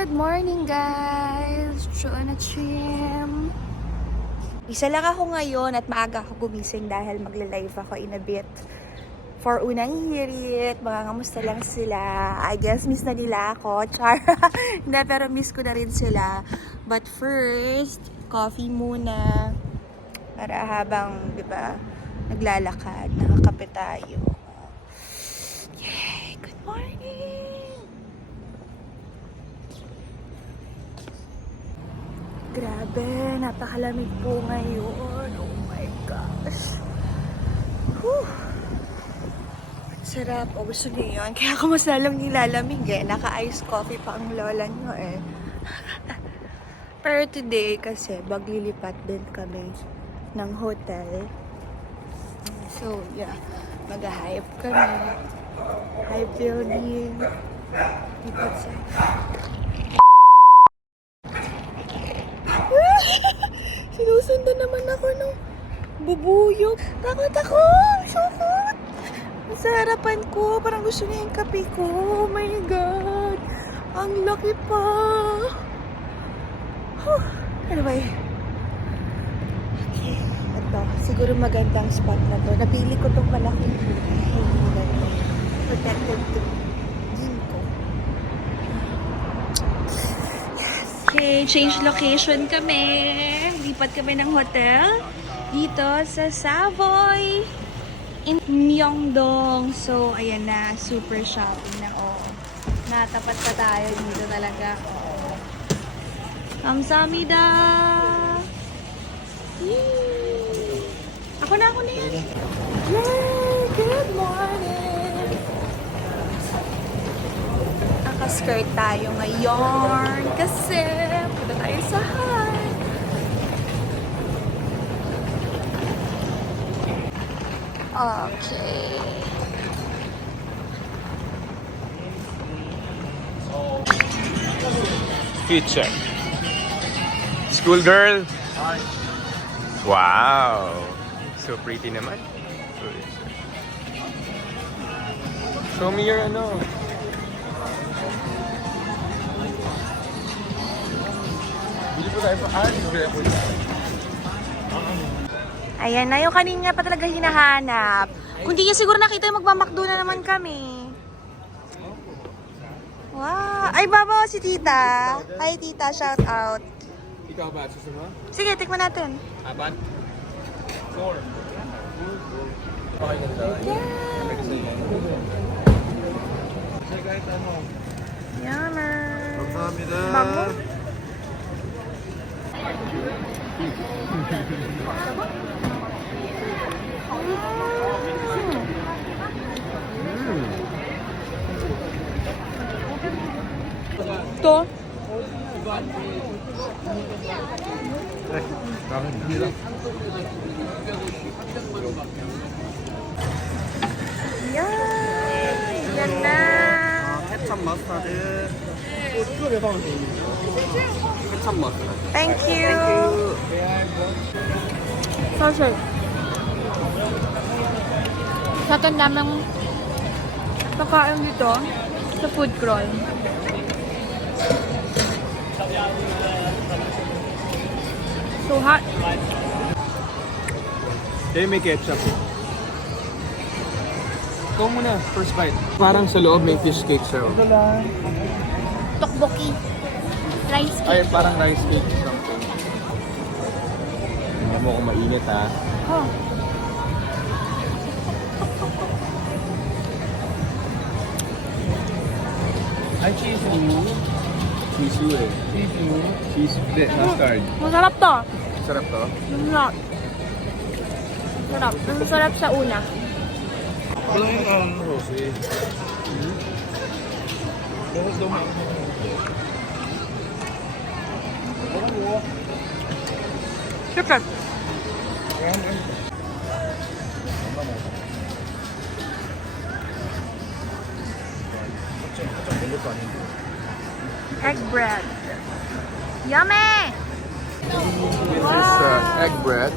Good morning, guys! Chuna Chim! Isa lang ako ngayon at maaga ako gumising dahil magla-live ako in a bit. For unang hirit, mga kamusta lang sila. I guess miss na nila ako. Char. Hindi, pero miss ko na rin sila. But first, coffee muna. Para habang, di ba, naglalakad, nakakape tayo. Yay! Good morning! Grabe, napakalamig po ngayon. Oh my gosh. Whew. Sarap. O, gusto niyo yun? Kaya ako mas lalang nilalamig eh. Naka-ice coffee pa ang lola niyo eh. Pero today, kasi maglilipat din kami ng hotel. So, yeah. Mag-hype kami. Hype building. Lipat sa... naman ako ng bubuyog. Takot ako! Sukot! Sa harapan ko, parang gusto niya yung kape ko. Oh my God! Ang laki pa! Whew. Anyway. Okay. Ito. Siguro magandang spot na to. Napili ko itong malaking ko. Protected to Ginkgo. Okay, change location kami. Lipat kami ng hotel dito sa Savoy in Myeongdong. So, ayan na, super shopping na. Oh. Natapat pa tayo dito talaga. Oh. Kamsamida! Yay! Ako na, ako na yan. Yay! Good morning! Naka-skirt tayo ngayon kasi punta tayo sa high. Okay. Future. Schoolgirl. Wow. So pretty naman. Show me your ano. Bili po tayo pa. Ah, bili po Ayan na, yung kanina pa talaga hinahanap. Kung di niya siguro nakita yung magmamakdo na naman kami. Wow! Ay, baba si tita. Hi, tita. Shout out. Ikaw ba? Susunod? Sige, tikman natin. Apat? Four. Okay na daw. 또? 이야, 이겼다. 아, 케찹 머스타드. 个特别棒的声音，这个唱吧。Thank you. Sausage. Sa akin daming pagkain dito sa food crawl. So hot. They make ketchup. Ikaw muna, first bite. Parang sa loob may fish cake siya. Ito lang. Tokboki. Rice Ay, parang rice cake something. Tingnan mo kung mainit ha. Oh. Ay, cheese you. Cheese you eh. Cheese you. Cheese, hindi, mustard. Masarap to. Sarap to. Masarap. Masarap. Ang masarap sa una. Wala yung um, rose eh. Bakit daw tiếp cận Egg bread. Yummy! This is uh, egg bread.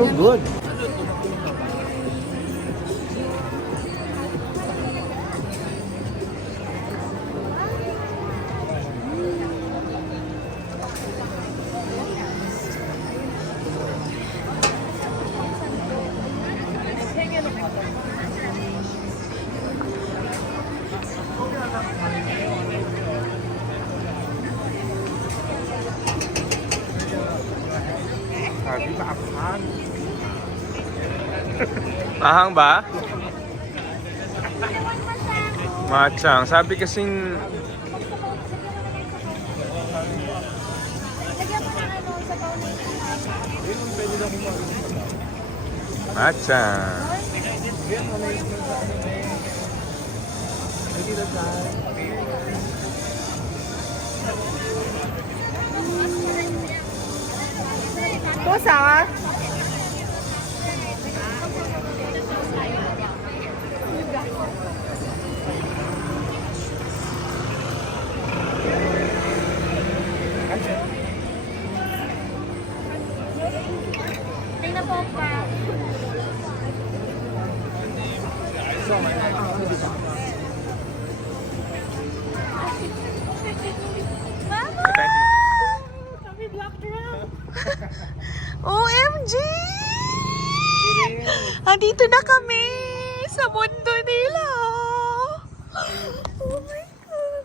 So good. Mahang ba? Machang. Sabi kasing... Machang. Pusa? OMG! Andito na kami sa mundo nila. Oh my God.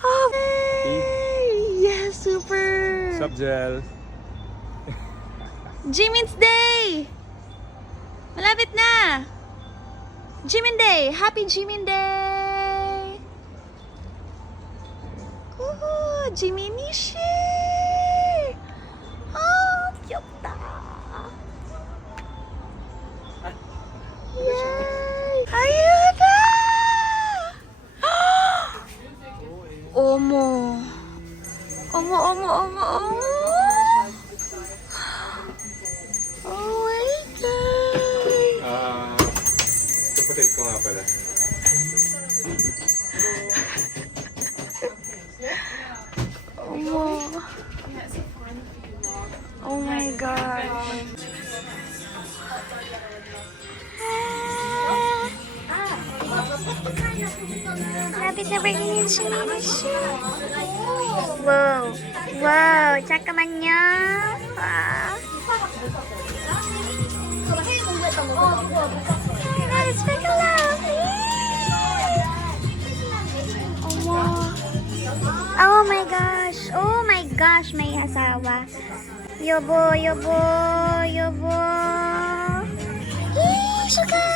Okay. Yes, super. Sup, Jel? Jimin's Day! Malapit na! Jimin Day! Happy Jimin Day! Woohoo! Jiminishi! Wow. Tsakamannya. Ah. Let's make a love. Oh my gosh. Oh my gosh, may asawa. Yobo, yobo, yobo. Yee, sugar!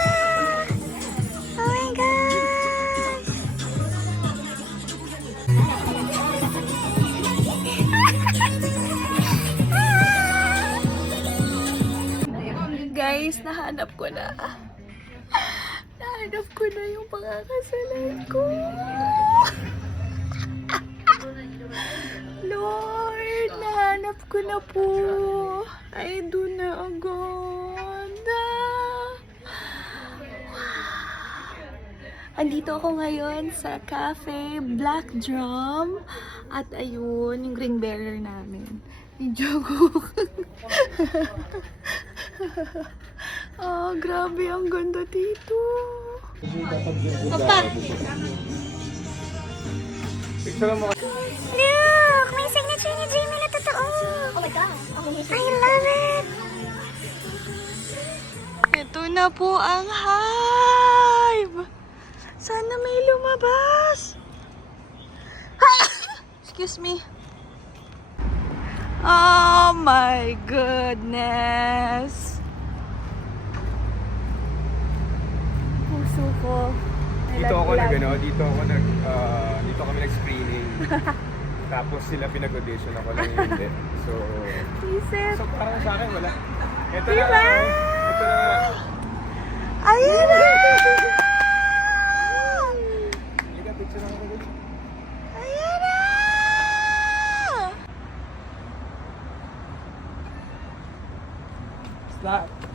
Nahanap ko na. Nahanap ko na yung pangakasalan ko. Lord, nahanap ko na po. Ay, doon na agad. Ah. Andito ako ngayon sa cafe Black Drum. At ayun, yung ring bearer namin. Ni Jungkook. Ah, grabe ang ganda dito. Papa, Look! May signature ni Jamie na totoo! Oh my God! I love it! Ito na po ang hive! Sana may lumabas! Excuse me. Oh my goodness! Puso ko. Dito ako nag ano, dito ako nag ah, dito kami nag-screening. Tapos sila pinag-audition ako lang hindi. So, Isip. so parang sa akin wala. Ito Diba? na. Ito na. Ayan na! Liga, picture ako dito. Ayan na! Stop. Ah.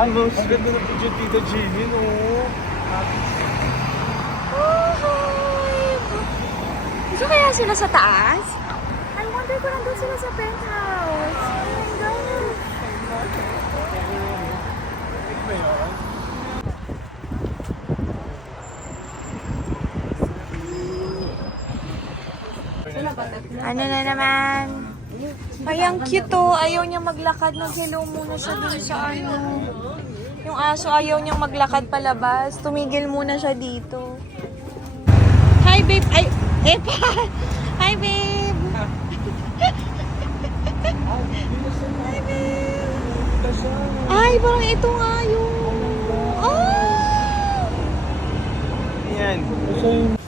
Ang ganda na po dyan, Tita Jeannie, no? Gusto kaya sila sa taas? I wonder kung nandun sila sa penthouse. Oh my God. Ano na naman? Ay, ang cute to. Ayaw niya maglakad. Nag-hello muna siya dun sa ano. Yung aso ayaw niyang maglakad palabas. Tumigil muna siya dito. Hi, babe. Ay, Epa. Hi, babe. Hi, babe. Ay, parang ito nga yung... Oh! Yan.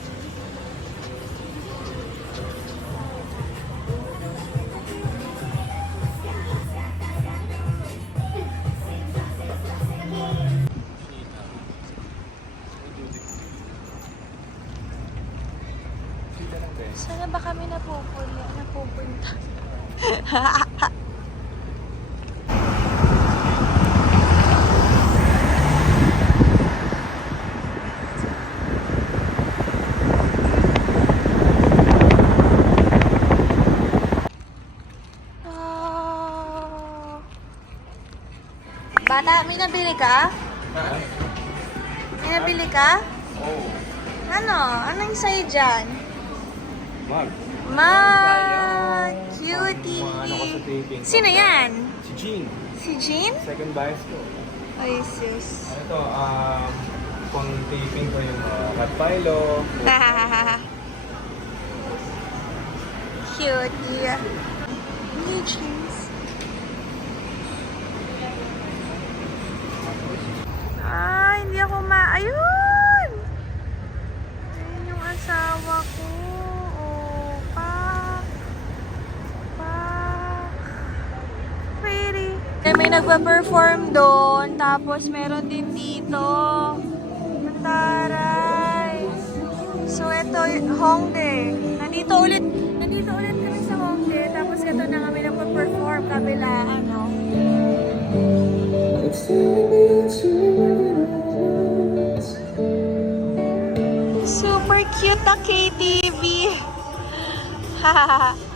Sana ba kami napupunta? Napupunta. Ah. Bata, may nabili ka? May nabili ka? Oh, Ano? Anong sa'yo dyan? Mag. Ma, Ano ko sa cutie. taping? Sino yan? Si Jean. Si Jean? Second bias ko. Ay, sus. Ano to, um, pang taping ko yung uh, cat pilo. Cutie. New jeans. Ah, hindi ako ma... Ayun! Ayun yung asawa ko. Oh, pa. Pa. Pretty. Eh, may nagpa-perform doon. Tapos meron din dito. Taray. So, ito, Hongdae. Nandito ulit, nandito ulit kami sa Hongdae. Tapos ito na kami nagpa-perform kabilaan, no? Super cute na KTV. Tignan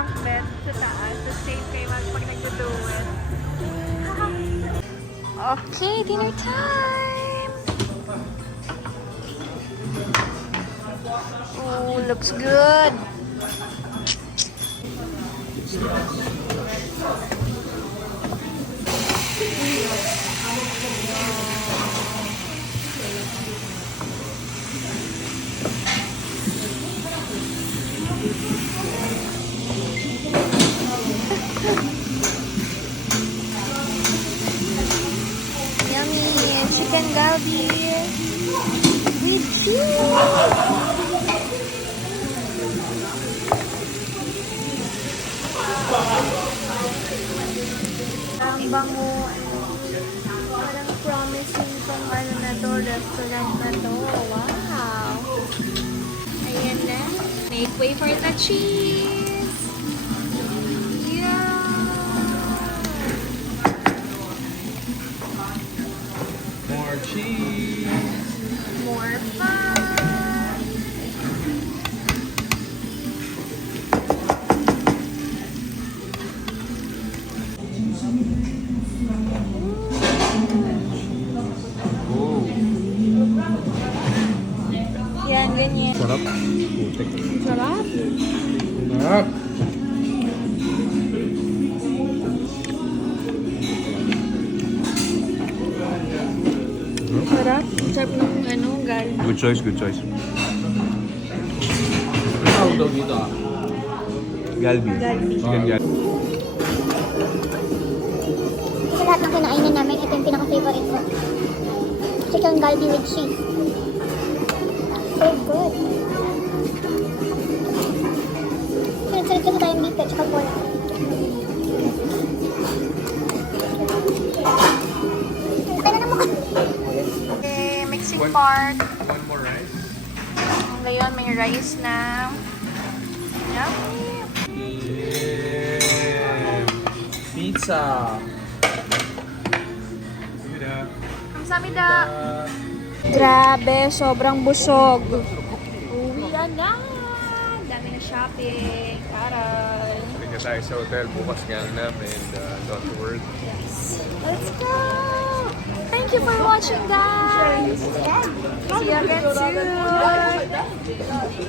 Ah, may bunk bed sa taas. So, safe kayo mag pag nagduduet. okay, dinner time! Oh, looks good. Yummy chicken galbi with cheese. Ang bango. Parang promising tong ano na to, restaurant na to. Wow. Ayan na. Make way for the cheese. More fun. Choice, good choice. Tawag daw dito ah. Galbi. Galbi. Chicken galbi. Sa lahat ng kinainan namin, ito yung pinaka-favorite ko. Chicken galbi with cheese. So good. Sunod-sunod kasi tayong beef at saka pork. Laki na mukha. Okay, mixing part. Ngayon, may rice na. Yummy. pizza. Yun ah. Kamsamida. Grabe, sobrang busog. Uwi na. Dami na shopping. Taray. Balik na tayo sa hotel. Bukas nga namin. Uh, not to work. Yes. Let's go! Thank you for watching, guys! See you again soon!